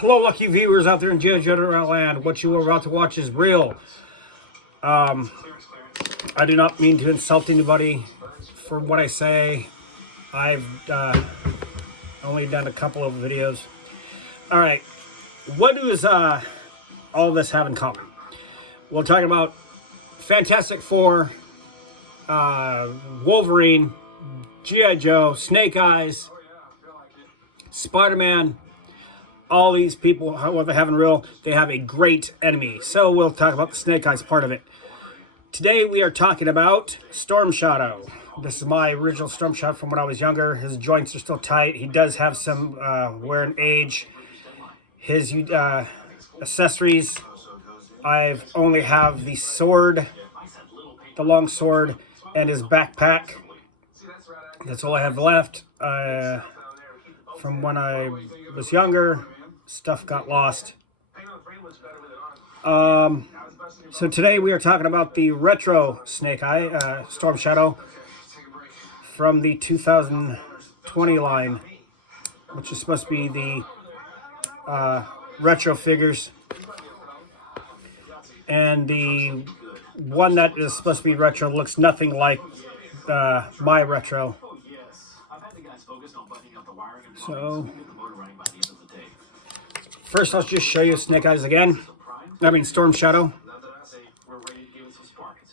Hello, lucky viewers out there in G.I. land. What you are about to watch is real. I do not mean to insult anybody for what I say. I've only done a couple of videos. All right, what does all this have in common? We're talking about Fantastic Four, Wolverine, G.I. Joe, Snake Eyes, Spider-Man. All these people, what they have in real, they have a great enemy. So we'll talk about the Snake Eyes part of it. Today we are talking about Storm Shadow. This is my original Storm Shadow from when I was younger. His joints are still tight. He does have some wear and age. His accessories, I've only have the sword, the long sword, and his backpack. That's all I have left. From when I was younger, stuff got lost. So today we are talking about the retro Snake Eye, Storm Shadow, from the 2020 line, which is supposed to be the retro figures. And the one that is supposed to be retro looks nothing like my retro. So, first I'll just show you Snake Eyes again. I mean Storm Shadow.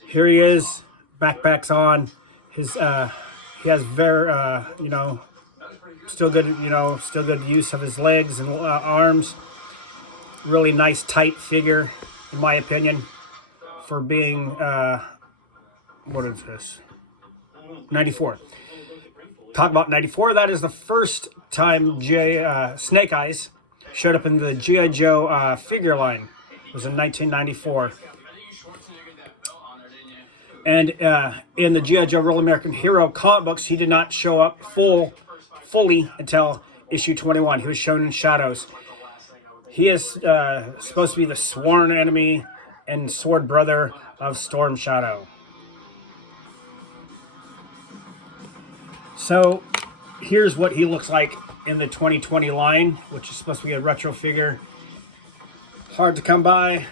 Here he is, backpack's on. His he has very still good use of his legs and arms. Really nice tight figure, in my opinion, for being what is this? 94. Talk about 94. That is the first time Snake Eyes showed up in the G.I. Joe figure line. It was in 1994. And in the G.I. Joe Real American Hero comic books, he did not show up fully until issue 21. He was shown in shadows. He is supposed to be the sworn enemy and sword brother of Storm Shadow. So here's what he looks like in the 2020 line, which is supposed to be a retro figure. Hard to come by.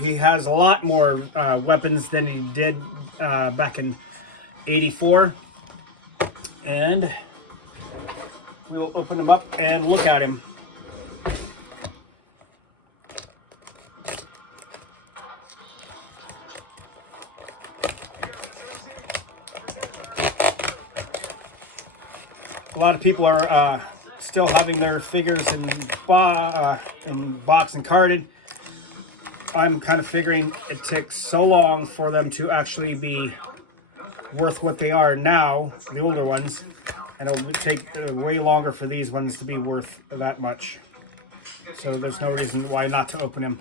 He has a lot more weapons than he did back in '84. And we will open him up and look at him. A lot of people are still having their figures in box and carded. I'm kind of figuring it takes so long for them to actually be worth what they are now, the older ones, and it'll take way longer for these ones to be worth that much. So there's no reason why not to open him.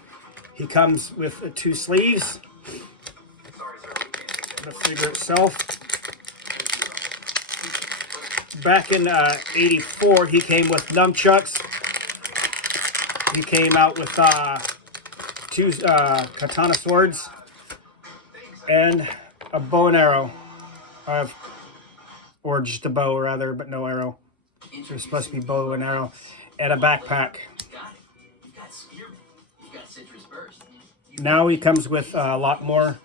He comes with 2 sleeves. The figure itself. Back in '84, he came with nunchucks. He came out with 2 katana swords and a bow and arrow, or just a bow rather, but no arrow. There's supposed to be bow and arrow, and a backpack. Now he comes with a lot more.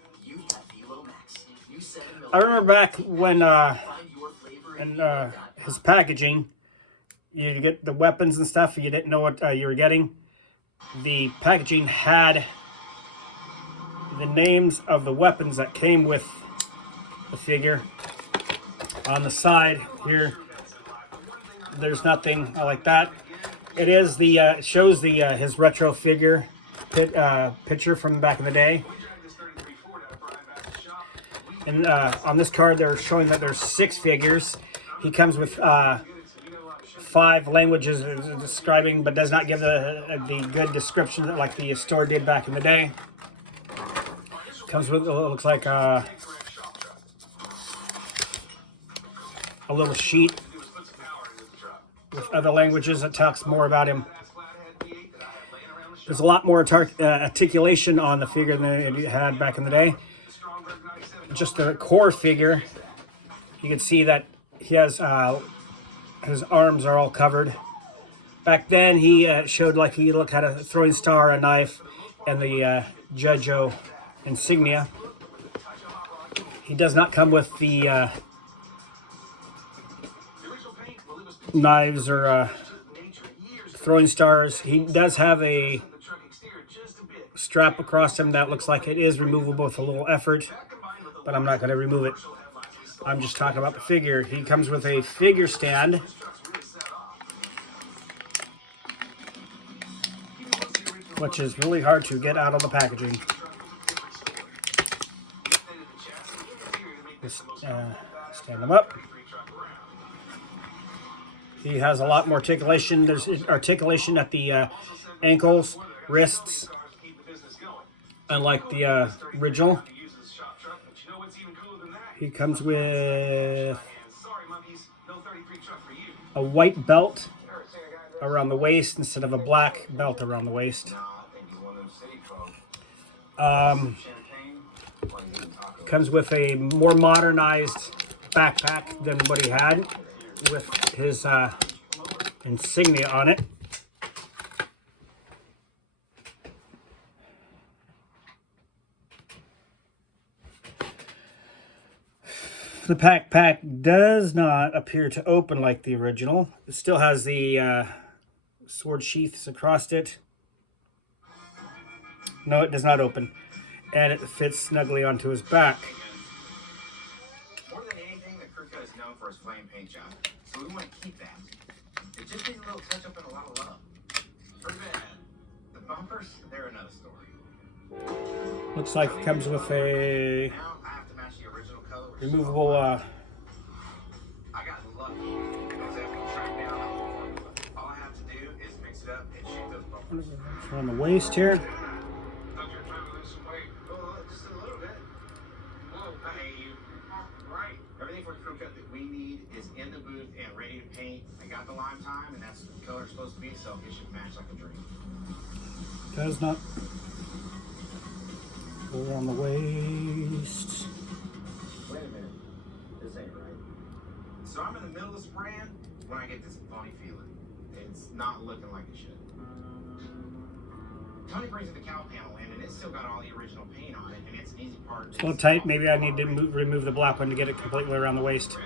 I remember back when his packaging, you get the weapons and stuff, you didn't know what you were getting. The packaging had the names of the weapons that came with the figure. On the side here, there's nothing like that. It is the it shows the his retro figure picture from back in the day. And on this card, they're showing that there's 6 figures. He comes with 5 languages describing, but does not give the good description like the store did back in the day. Comes with, it looks like a little sheet with other languages that talks more about him. There's a lot more articulation on the figure than it had back in the day. Just the core figure, you can see that he has his arms are all covered. Back then, he showed like he had a throwing star, a knife, and the Jojo insignia. He does not come with the knives or throwing stars. He does have a strap across him that looks like it is removable with a little effort, but I'm not going to remove it. I'm just talking about the figure. He comes with a figure stand, which is really hard to get out of the packaging. Just stand him up. He has a lot more articulation. There's articulation at the ankles, wrists, unlike the original. He comes with a white belt around the waist instead of a black belt around the waist. Comes with a more modernized backpack than what he had, with his insignia on it. The backpack does not appear to open like the original. It still has the sword sheaths across it. No, it does not open. And it fits snugly onto his back. More than anything, the crew cut is known for his flame paint job, so we want to keep that. It just needs a little touch up and a lot of love. For the bumpers, they're another story. Looks like it comes with a Now I have to match the original color. removable I got lucky. I was able to track down the whole formula. All I have to do is mix it up and shoot those bumpers. on the waist here. Just a little bit. Whoa, hey, you. Right. Everything for the crew cut that we need is in the booth and ready to paint. I got the lime time, and that's what the color is supposed to be, so it should match like a dream. Does not go around the waist. Wait a minute. This ain't right. So I'm in the middle of spraying when I get this funny feeling. It's not looking like it should. Tony brings the cowl panel in, and it's still got all the original paint on it, and it's an easy part. It's a little tight. Maybe I need to remove the black one to get it completely around the waist.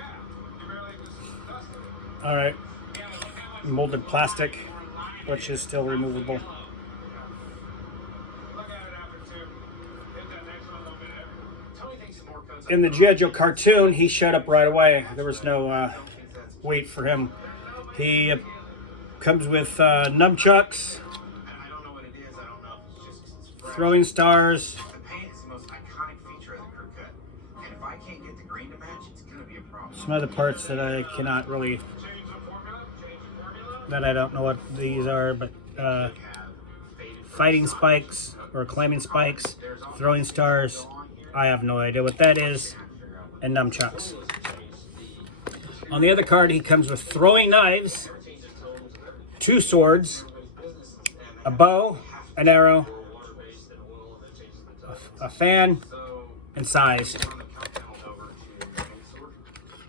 All right. Molded plastic, which is still removable. In the G.I. Joe cartoon, he showed up right away. There was no wait for him. He comes with nunchucks, throwing stars. The paint is the most iconic feature of the crew cut, and if I can't get the green to match, it's going to be a problem. Some other parts that I cannot really, that I don't know what these are, but fighting spikes or climbing spikes, throwing stars, I have no idea what that is, and nunchucks. On the other card, he comes with throwing knives, 2 swords, a bow, an arrow, a fan, and size.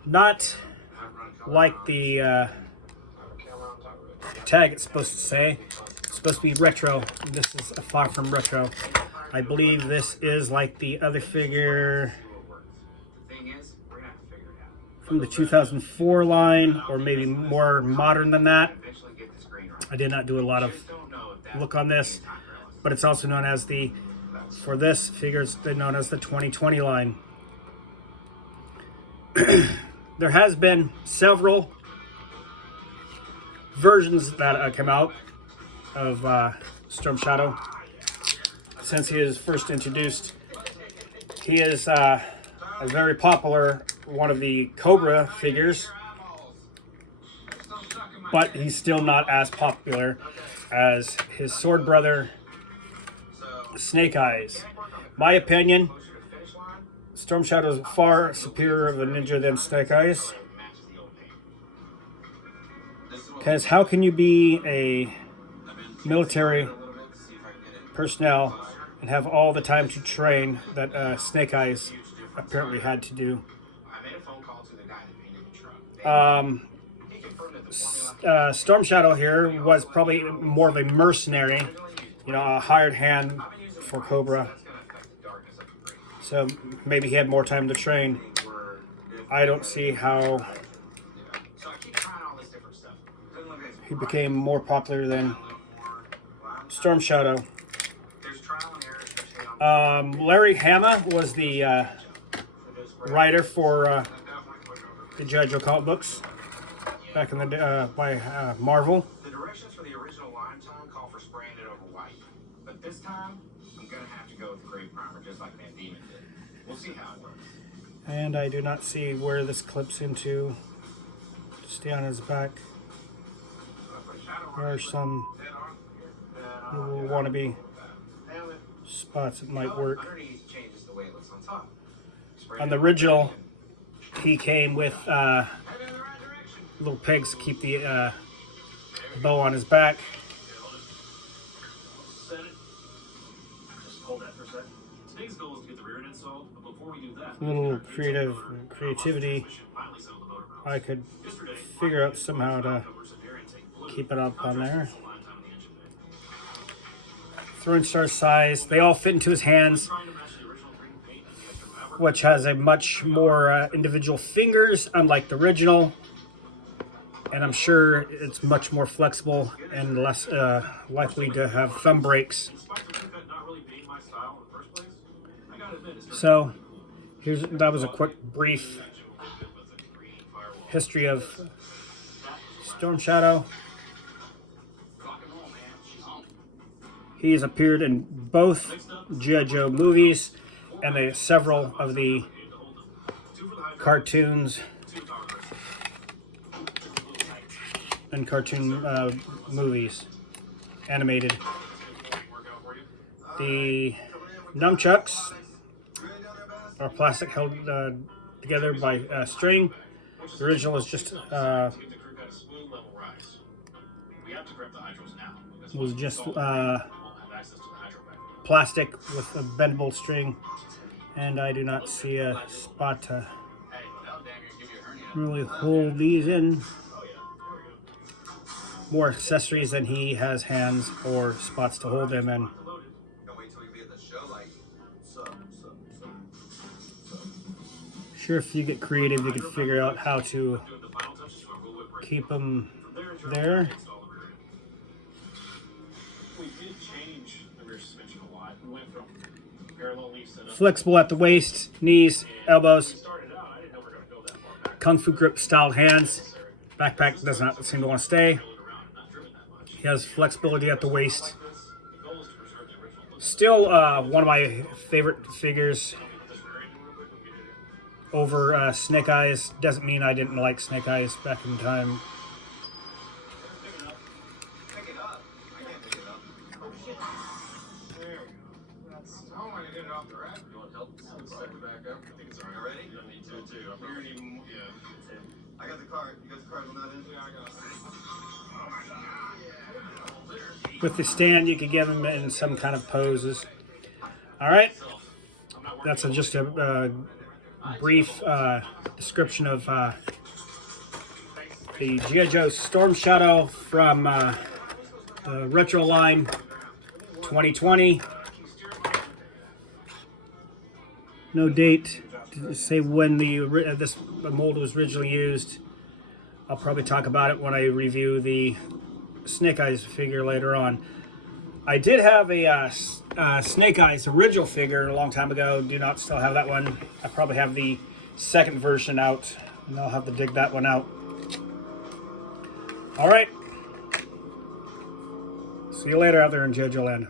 Not like the tag it's supposed to say. It's supposed to be retro. This is far from retro. I believe this is like the other figure from the 2004 line, or maybe more modern than that. I did not do a lot of look on this, but it's also known as the, for this figure, it's known as the 2020 line. There has been several versions that come out of Storm Shadow since he is first introduced. He is a very popular one of the Cobra figures, but he's still not as popular as his sword brother, Snake Eyes. My opinion, Storm Shadow is far superior of a ninja than Snake Eyes. Because how can you be a military personnel and have all the time to train that Snake Eyes apparently had to do? Storm Shadow here was probably more of a mercenary, you know, a hired hand for Cobra. So maybe he had more time to train. I don't see how he became more popular than Storm Shadow. Larry Hama was the writer for the G.I. Joe comic books back in the by Marvel. The directions for the original lime tone call for spraying it over white, but this time I'm gonna have to go with gray primer, just like Van Diemen did. We'll see how it works. And I do not see where this clips into to stay on his back. There are some little wannabe spots that might work. On the original, he came with little pegs to keep the bow on his back. A little creativity. I could figure out somehow to keep it up on there. Throwing star size. They all fit into his hands, which has a much more individual fingers, unlike the original. And I'm sure it's much more flexible and less likely to have thumb breaks. So that was a quick, brief history of Storm Shadow. He has appeared in both G.I. Joe movies and several of the cartoons and cartoon movies, animated. The nunchucks are plastic held together by string. The original is just plastic with a bendable string, and I do not see a spot to really hold these in. More accessories than he has hands or spots to hold them in. Sure, if you get creative, you can figure out how to keep them there. Flexible at the waist, knees, elbows. Kung Fu grip style hands. Backpack does not seem to want to stay. He has flexibility at the waist. Still one of my favorite figures over Snake Eyes. Doesn't mean I didn't like Snake Eyes back in time. I got the card. You got the card on that end? Yeah, I got it. With the stand, you can get them in some kind of poses. All right, that's just a brief description of the G.I. Joe Storm Shadow from the Retro line 2020. No date to say when this mold was originally used. I'll probably talk about it when I review the Snake Eyes figure later on. I did have a Snake Eyes original figure a long time ago. Do not still have that one. I probably have the second version out, and I'll have to dig that one out. All right. See you later out there in G.I. Joe land.